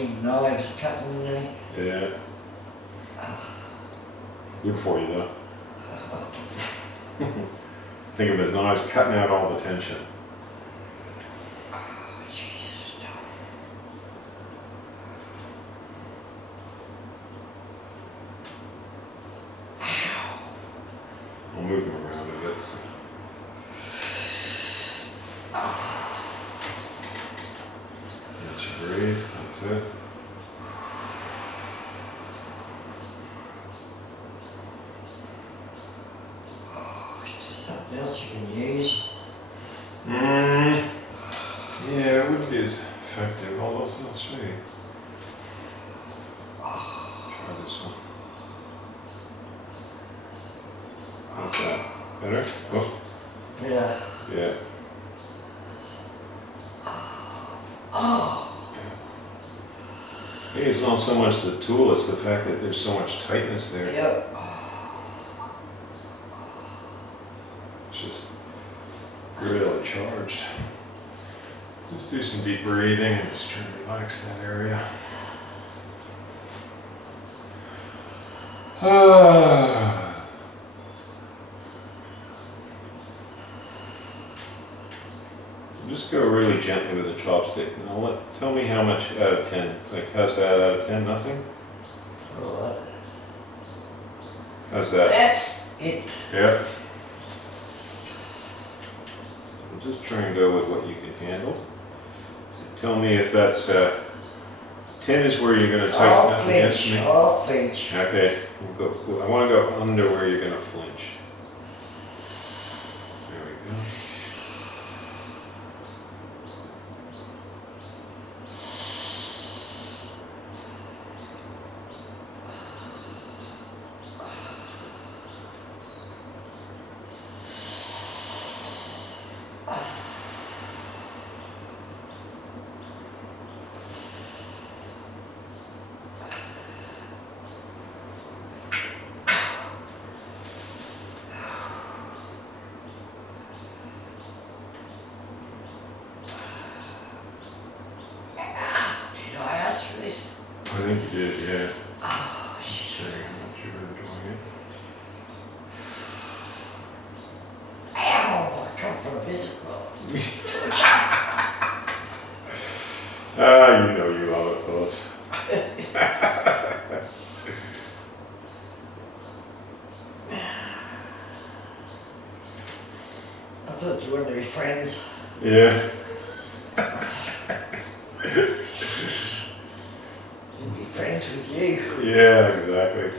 bloody knives cutting me. Yeah. Good for you though. Think of it as knives cutting out all the tension. Oh, Jesus. I'll move them around a bit. So. Let you breathe, that's it. Something else you can use. Yeah, it wouldn't be as effective, although I'll show you. Try this one. How's that? Better? Oh. Yeah. Yeah. Oh. I think it's not so much the tool, it's the fact that there's so much tightness there. Yep. It's just really charged. Just do some deep breathing and just try to relax that area. Just go really gently with the chopstick. Now tell me how much out of 10. Like, how's that out of 10? Nothing? Alright. How's that? That's it. Yeah. So just try and go with what you can handle. So tell me if that's 10 is where you're going to tighten up against me. I'll flinch. Okay. We'll go, I want to go under where you're going to flinch. There we go. I think you did, yeah. Oh, shit. Sure, how much you're enjoying it. Ow! I come for a visit. You know you love it, Phyllis. I thought you wanted to be friends. Yeah. Be friends with you. Yeah, exactly.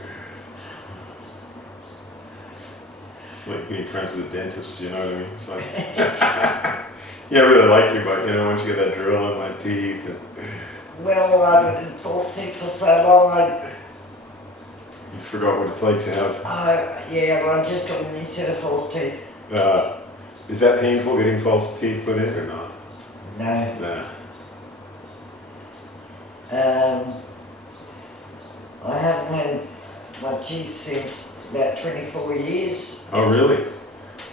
It's like being friends with a dentist, you know what I mean? It's like, yeah, I really like you, but you know, once you get that drill in my teeth. Well, I've been in false teeth for so long, You forgot what it's like to have. yeah, well, I've just got a new set of false teeth. Is that painful getting false teeth put in or not? No. Nah. I haven't had my teeth since about 24 years. Oh, really?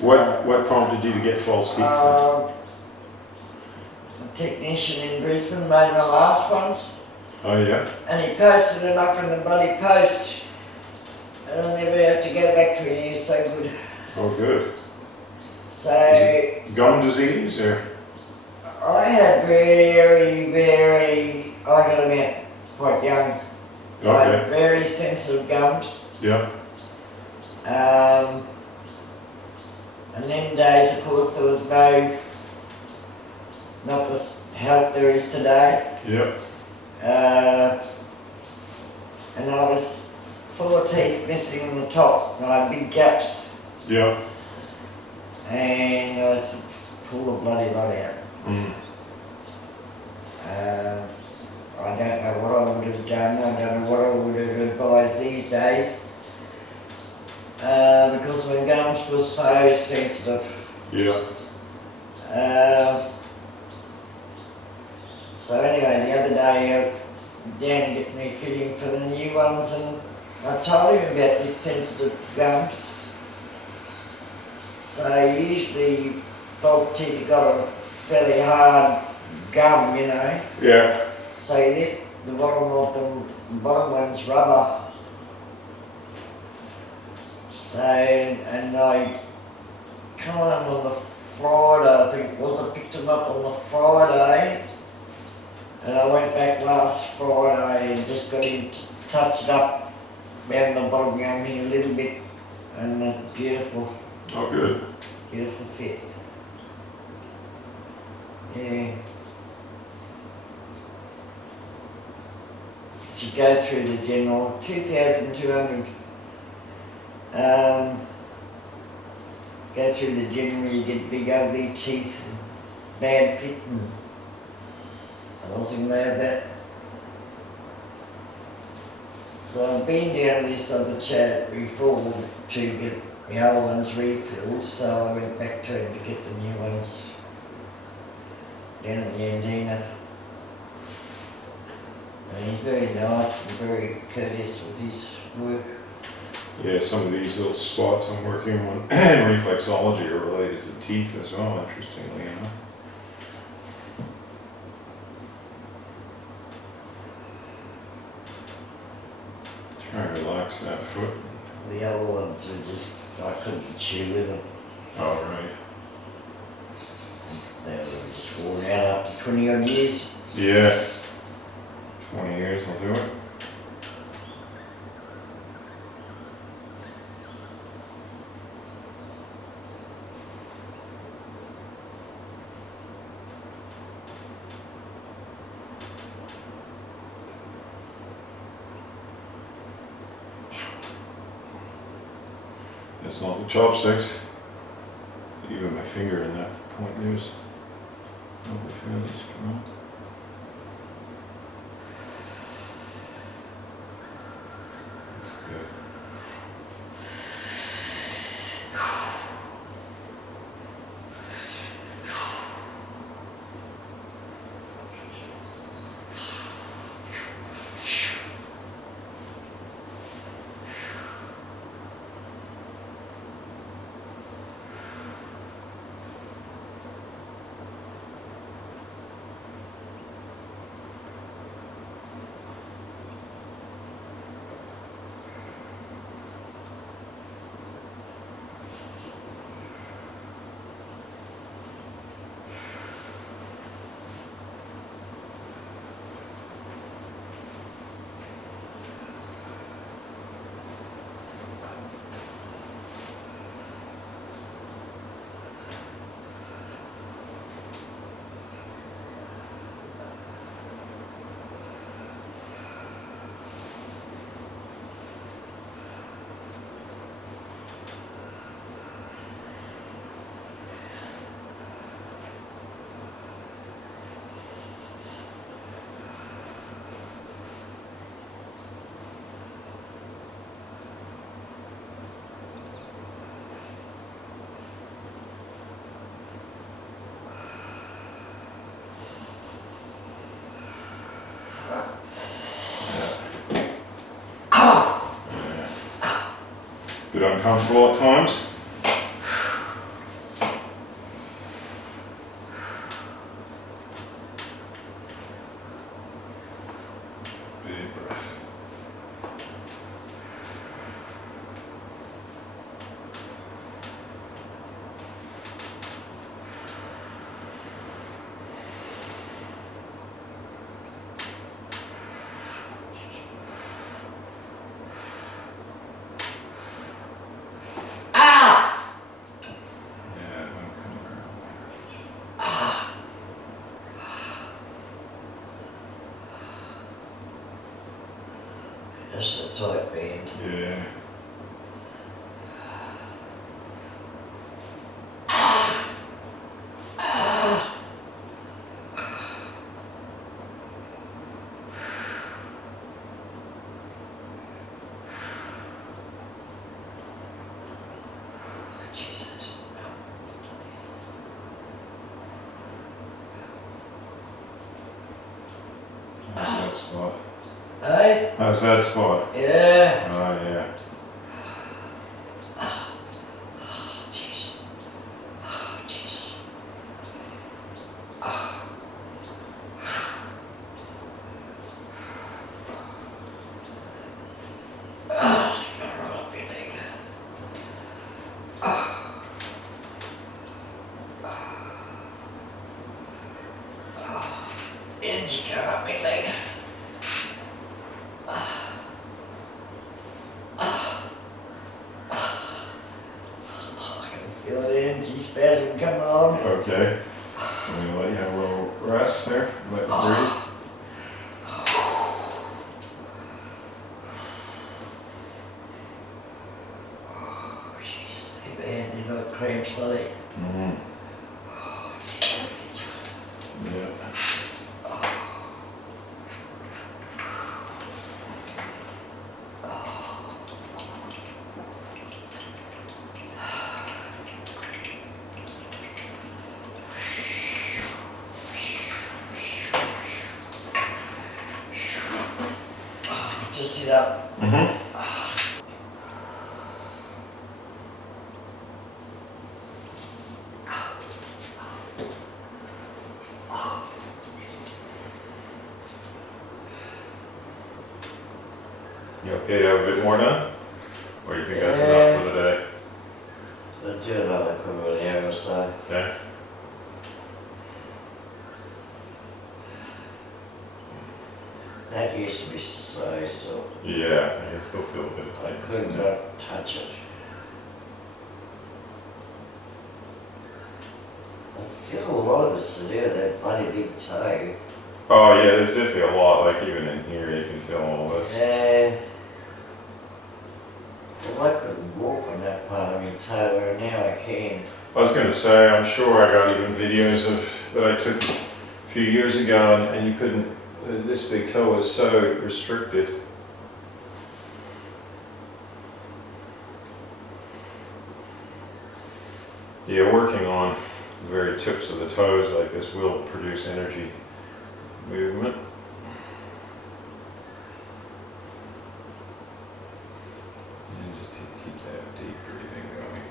What prompted you to get false teeth? The technician in Brisbane made my last ones. Oh, yeah? And he posted them up in the bloody post. And I never had to go back to it. He was so good. Oh, good. So... Is it gum disease or? I had I got them out quite young. Okay. I had very sensitive gums. Yeah. And them days, of course, there was not the help there is today. Yep. And I was full of teeth missing on the top, and I had big gaps. Yep. And I was pull the bloody lot out. Mm. I don't know what I would have done. I don't know what I would have advised these days. Because my gums were so sensitive. Yeah. So anyway, the other day Dan get me fitting for the new ones, and I told him about these sensitive gums. So usually false teeth have got a fairly hard gum, you know. Yeah. So you lift the bottom one's rubber. So, and I come on the Friday, I think it was, I picked them up on the Friday, and I went back last Friday and just got him touched up around the bottom gum here a little bit, and beautiful. Oh, good. Beautiful fit. Yeah. You go through the general 2,200. Go through the general, you get big ugly teeth, bad fit, and I wasn't glad that. So I've been down to this other chat before to get the old ones refilled, so I went back to him to get the new ones down at the Andina. And he's very nice and very courteous with his work. Yeah, some of these little spots I'm working on in reflexology are related to teeth as well, interestingly enough. Try and relax that foot. The other ones were just, I couldn't chew with them. All right. They were just worn out after 20 odd years. Yeah. 20 years will do it. It's not the chopsticks. Even my finger in that point there is probably fairly strong. Looks good. Bit uncomfortable at times. Big breath. That's a tight band. Yeah. Jesus. How's that spot? Hey? How's that spot? Yeah. Oh, yeah. Oh, jeez. Oh, Jesus. Oh. energy going up my leg. I can feel the energy spasm coming on. Okay. I'm gonna let you have a little rest there. Let you breathe. Oh, Jesus, man, you got cramps, buddy. Mm-hmm. Yeah. Just sit up. Mm-hmm. You okay to have a bit more done? Or do you think that's enough for the day? I'll do another quarter of an hour or so. Okay. That used to be so sore. Yeah, I can still feel a bit of I tightness. could not touch it. I feel a lot of it's to do with that bloody big toe. Oh yeah, there's definitely a lot, like even in here you can feel all this. Yeah. Well, I couldn't walk on that part of my toe, and now I can. I was gonna say, I'm sure I got even videos of that I took a few years ago and you couldn't, this big toe was so restricted. Yeah, working on the very tips of the toes like this will produce energy movement. And just keep that deep breathing going.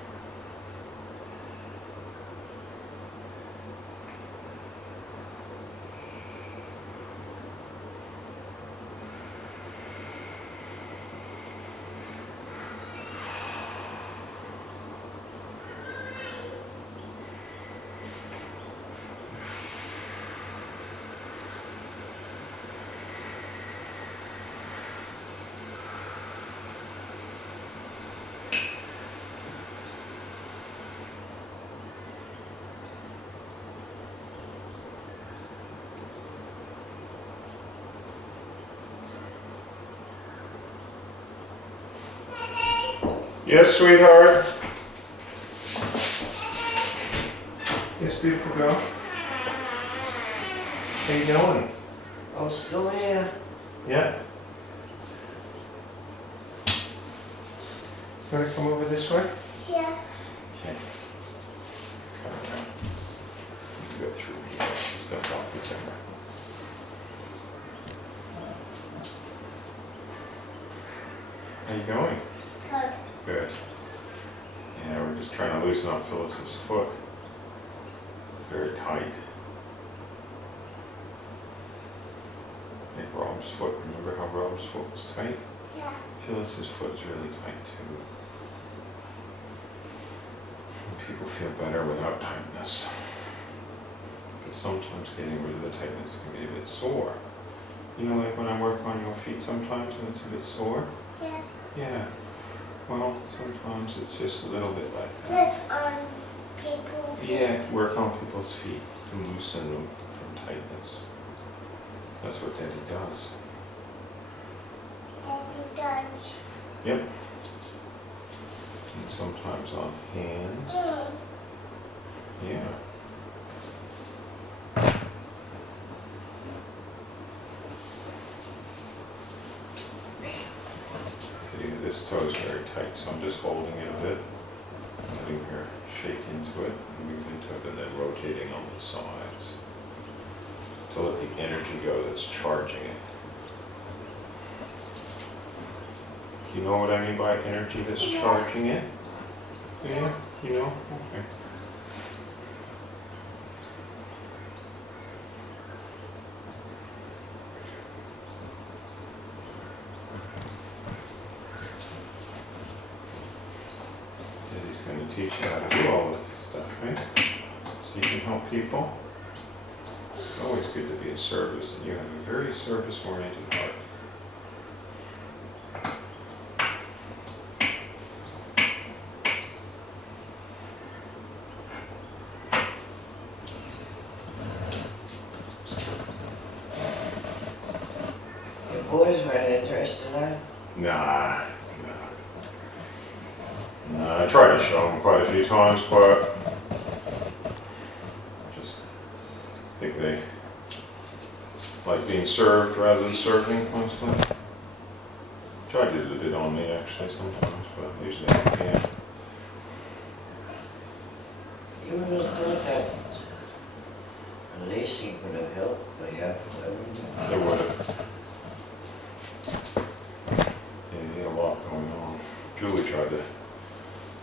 Yes, sweetheart. Yes, beautiful girl. How you doing? I'm still here. Yeah. Want to come over this way? Yeah. Okay. Come around. You can go through here. Just don't block the camera. How you going? Good. Good. Yeah, we're just trying to loosen up Phyllis's foot. It's very tight. Like Rob's foot. Remember how Rob's foot was tight? Yeah. Phyllis's foot is really tight too. And people feel better without tightness. But sometimes getting rid of the tightness can be a bit sore. You know, like when I work on your feet sometimes and it's a bit sore? Yeah. Yeah. Well, sometimes it's just a little bit like that. That's on people's feet. Yeah, work on people's feet to loosen them from tightness. That's what Daddy does. Daddy does. Yep. And sometimes on hands. Yeah. See, this toe is very tight, so I'm just holding it a bit, letting her shake into it, move into it, and then rotating on the sides to let the energy go that's charging it. You know what I mean by energy that's Yeah. charging it? Yeah, you know? Okay. Daddy's going to teach you how to do all this stuff, right? So you can help people. It's always good to be of service, and you have a very service-oriented heart. Your boys weren't interested, eh? Nah. I tried to show them quite a few times, but I just think they like being served rather than serving mostly. Tried to do a bit on me actually sometimes, but usually I can't. You would have thought that at least he would have helped, but yeah, They would have. Yeah, he had a lot going on. Julie tried to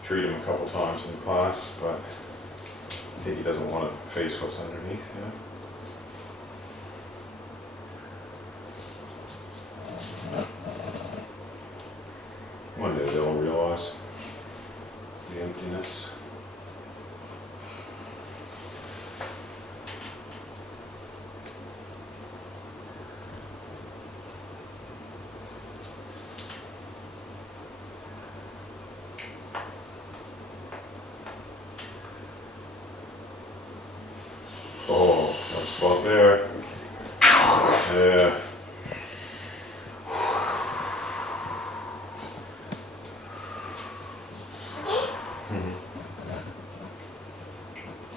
treat him a couple times in class, but I think he doesn't want to face what's underneath, you know? One day they'll realize the emptiness. Oh, that spot there. Yeah.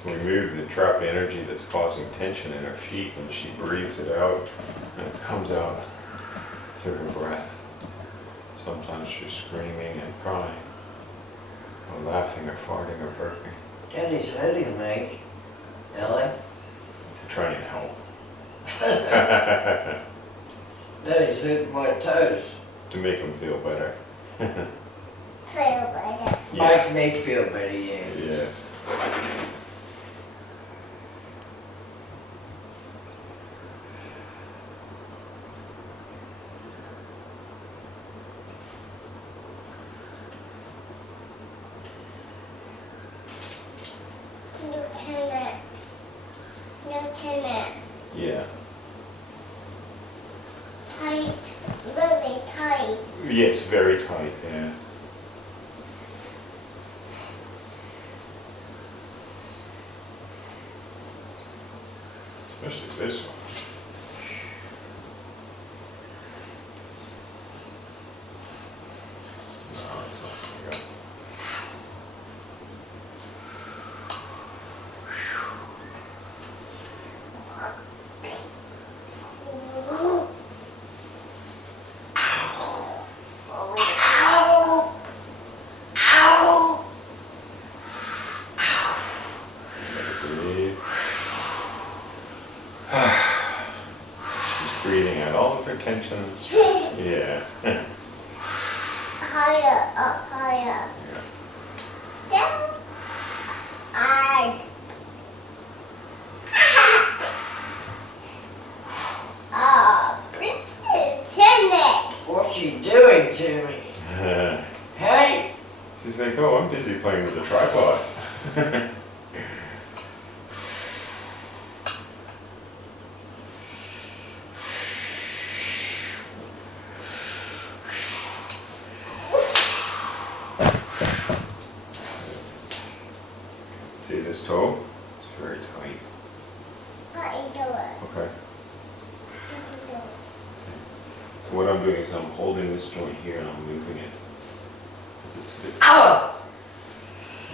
So we move the trapped energy that's causing tension in her feet, and she breathes it out, and it comes out through her breath. Sometimes she's screaming and crying, or laughing or farting or burping. Daddy's hurting me, Ellie. To try and help. Daddy's hurting my toes. To make them feel better. Feel better. Makes me feel better, yes. Yes. Lieutenant. Yeah. Tight. Really tight. Yes, very tight, yeah. Especially this one. No, it's not gonna go. Ow! Ow! Breathe. She's breathing out all of her tension and stress. Yeah. Higher, up higher. Down. I. Oh, Lieutenant. What's she doing to me? Hey! She's like, oh, I'm busy playing with the tripod. See this toe? It's very tight. What are you doing? Okay. What are you doing? So what I'm doing is I'm holding this joint here and I'm moving it. 'Cause it's a bit, Ow!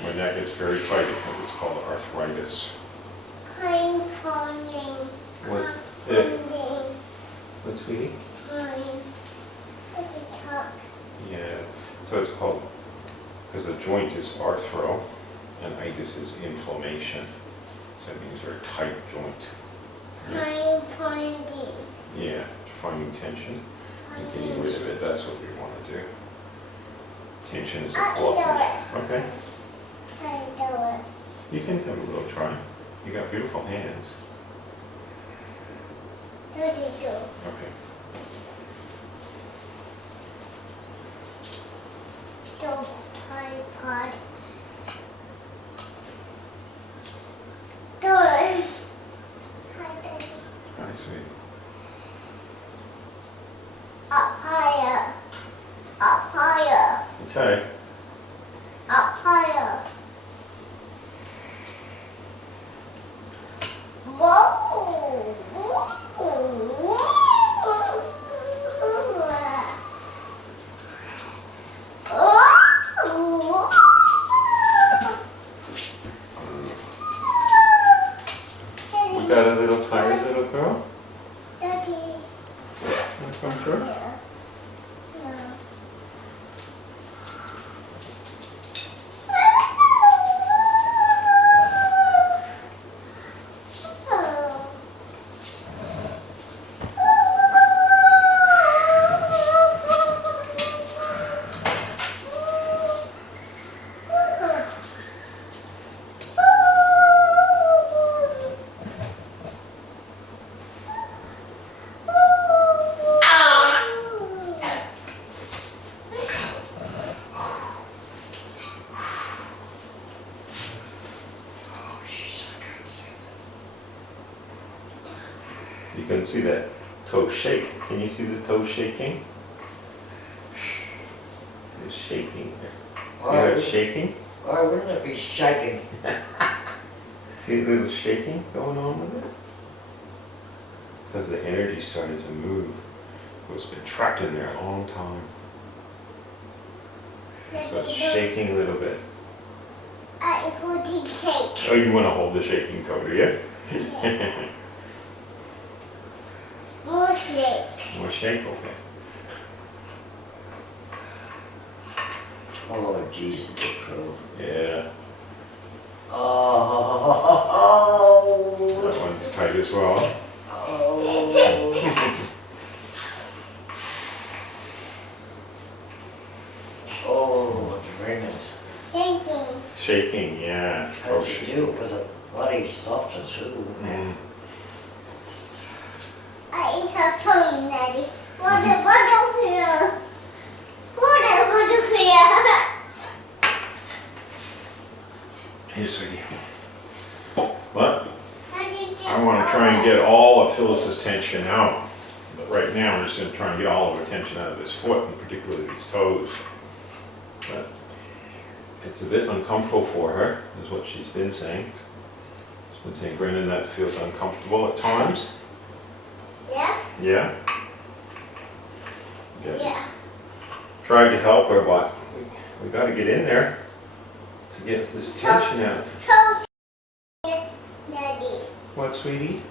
when that gets very tight, it's called arthritis. Falling. What? Falling. What's sweetie? Falling. What's the top? Yeah. So it's called, because the joint is arthro and itis is inflammation. So it means very tight joint. Falling. Yeah, finding tension and getting rid of it, that's what we want to do. Tension is a I blockage. Okay, How you doing? you can have a little try. You got beautiful hands. What do you do? Okay. Don't tripod. Do it. Hi, Daddy. sweet. Up higher. Up higher. Okay. Up higher. Whoa. We got a little tired little girl? Daddy. Wanna come through? Yeah. Yeah. You can see that toe shake. Can you see the toe shaking? It's shaking. See how it's shaking? Why wouldn't it be shaking? See a little shaking going on with it? Because the energy started to move. It's been trapped in there a long time. So it's shaking a little bit. I couldn't take. Oh, you want to hold the shaking toe, do you? More shake. More shake, okay. Oh, Jesus, the crow. Yeah, Oh. that one's tight as well. Oh. Oh, drain it. Shaking. Shaking, yeah. How'd you do it? Was it bloody soft too? Mm. I eat her phone, Daddy. What over here? What over here? Here, sweetie. What? Daddy, I want to try and get all of Phyllis's tension out. But right now, we're just going to try and get all of her tension out of this foot, and particularly these toes. But it's a bit uncomfortable for her, is what she's been saying. She's been saying, Brendan, that feels uncomfortable at times. Yeah? Yeah? Yeah. Tried to help her, but we got to get in there to get this tension out. Toe shaking, Daddy. What, sweetie?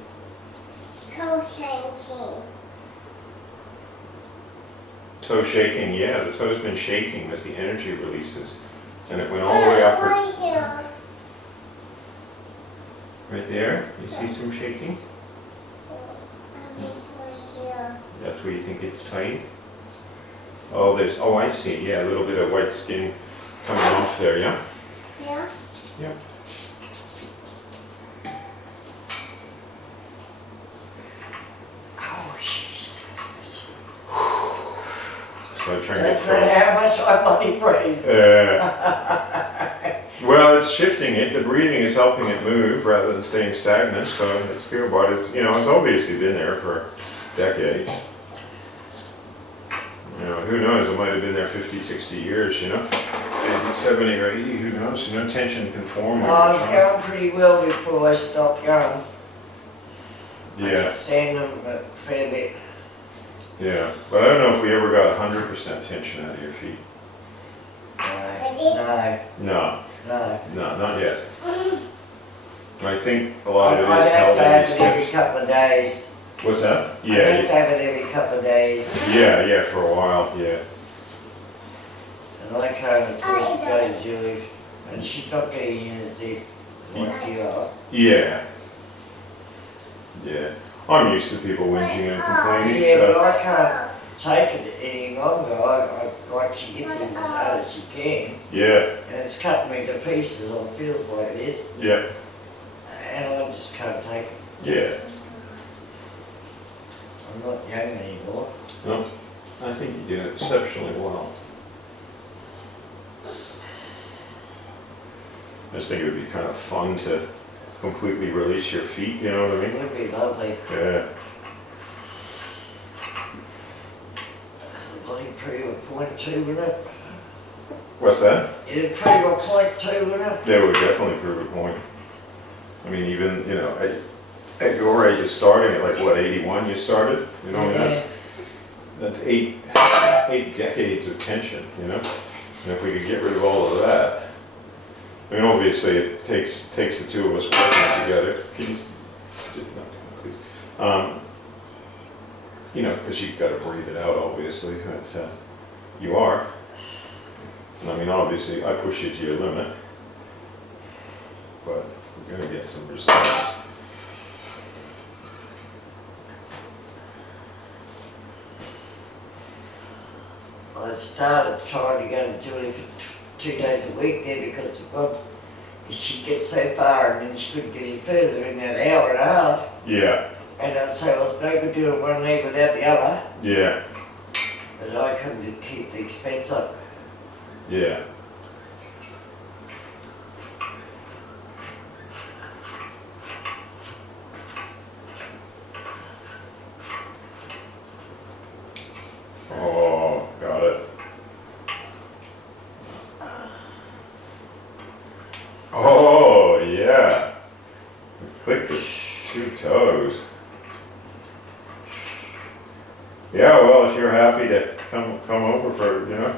Toe shaking. Toe shaking, yeah, the toe's been shaking as the energy releases. And it went all the way up her, Right here. right there. You see some shaking? Right here. That's where you think it's tight? Oh, oh, I see, yeah, a little bit of white skin coming off there, yeah? Yeah? Yep. Oh, Jesus. So I try and That's get how much I bloody breathe. well, it's shifting it. The breathing is helping it move rather than staying stagnant. So it's good, but it's, you know, it's obviously been there for decades. You know, who knows? It might have been there 50, 60 years, you know? Maybe 70 or 80, who knows? You know, tension can form. Oh, I was going pretty well before I stopped going. I Yeah, could stand them a fair bit. yeah. But I don't know if we ever got 100% tension out of your feet. No, No, not yet. Mm. I think a lot of it I'd is have held to in have these it every tips. couple of days. What's that? I'd have Yeah, to have it every couple of days. yeah, for a while, yeah. And I can't afford to go to Julie. And she's not getting in as deep like you are. Yeah. Yeah. I'm used to people whinging and complaining, Yeah, but so. I can't take it any longer. Like she gets in as hard as she can. Yeah, And it's cutting me to pieces, or it feels like it is. yeah, And I just can't take it. yeah. I'm not young anymore. No, I think you do exceptionally well. I just think it would be kind of fun to completely release your feet, you know what I It mean? would be lovely. Yeah. improve a point too, wouldn't it? What's that? It'd improve a point too, wouldn't it? They would definitely prove a point. I mean, even, you know, at your age, starting at like, what, 81 you started? You know, Yeah. that's eight decades of tension, you know? And if we could get rid of all of that, I mean, obviously it takes the two of us working together. Can you, please? You know, because you've got to breathe it out, obviously, but you are. And I mean, obviously, I push you to your limit, but we're going to get some results. I started trying to go to Julie for 2 days a week there because well, she'd get so far and then she couldn't get any further in an hour and a half. Yeah, And I'd say I was no good doing one leg without the other, yeah, but I couldn't keep the expense up. yeah. Oh, got it. Oh, yeah. Click the 2 toes. Yeah, well, if you're happy to come over for, you know,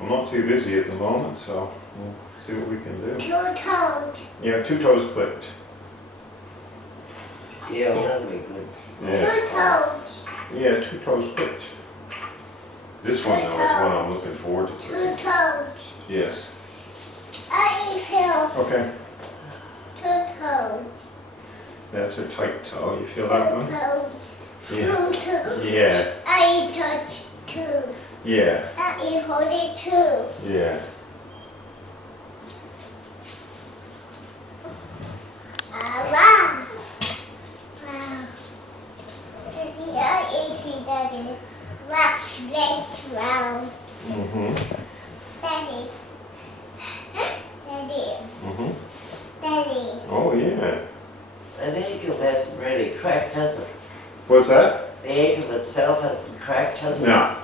I'm not too busy at the moment, so we'll see what we can do. 2 toes. Yeah, 2 toes clicked. Yeah, well, that'd be good. 2 Yeah, toes. yeah, 2 toes clicked. This one though is one I'm looking forward to 2 clicking. toes. Yes. I feel Okay. 2 toes. That's a tight toe. You 2 feel that one? toes. Yeah. 2 toes. Yeah. I touch 2. Yeah. I hold it 2. Yeah. Wow. Wow. Daddy, I easy, Daddy. Wow, let's round. Mm-hmm. Daddy. Daddy. Mm-hmm. Daddy. Oh yeah. That ankle hasn't really cracked, has it? What's that? The ankle itself hasn't cracked, has it? No.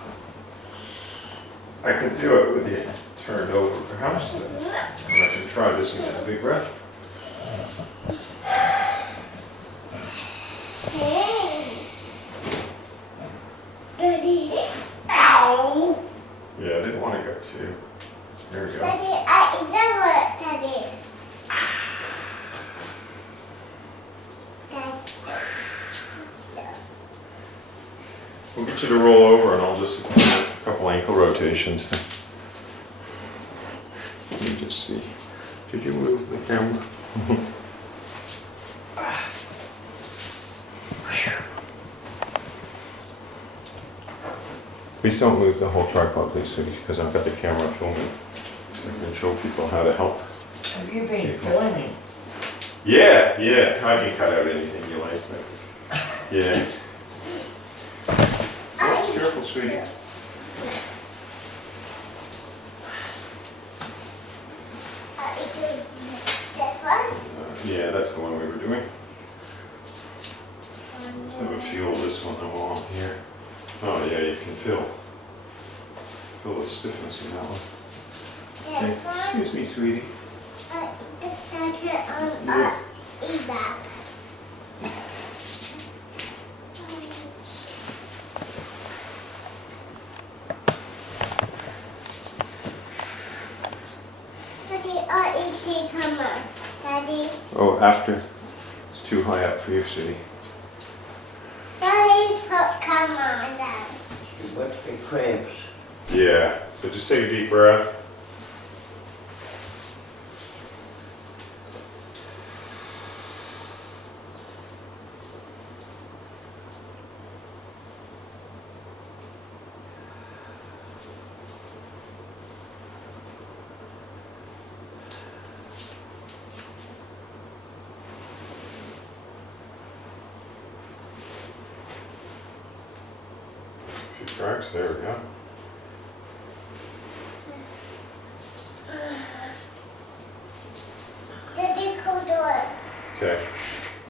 I could do it with you turned over, perhaps. But I can try this again. Big breath. Hey. Daddy. Ow. Yeah, I didn't want to go too. There we go. Daddy, I eat the word, Daddy. We'll get you to roll over and I'll just do a couple ankle rotations. Let me just see. Did you move the camera? Please don't move the whole tripod, please, sweetie, because I've got the camera filming. I can show people how to help. Have you been filming? Yeah, yeah. I can cut out anything you like, but yeah. Oh, careful, sweetie. Yeah, that's the one we were doing. Let's have a feel of this one that we're on here. Oh yeah, you can feel the stiffness in that one. Okay. Excuse me, sweetie. Daddy, Oh, after. It's too high up for you, sweetie. Daddy, come on, Dad. Too much big cramps. Yeah. So just take a deep breath. Cracks, there we go. Daddy, go door. Okay.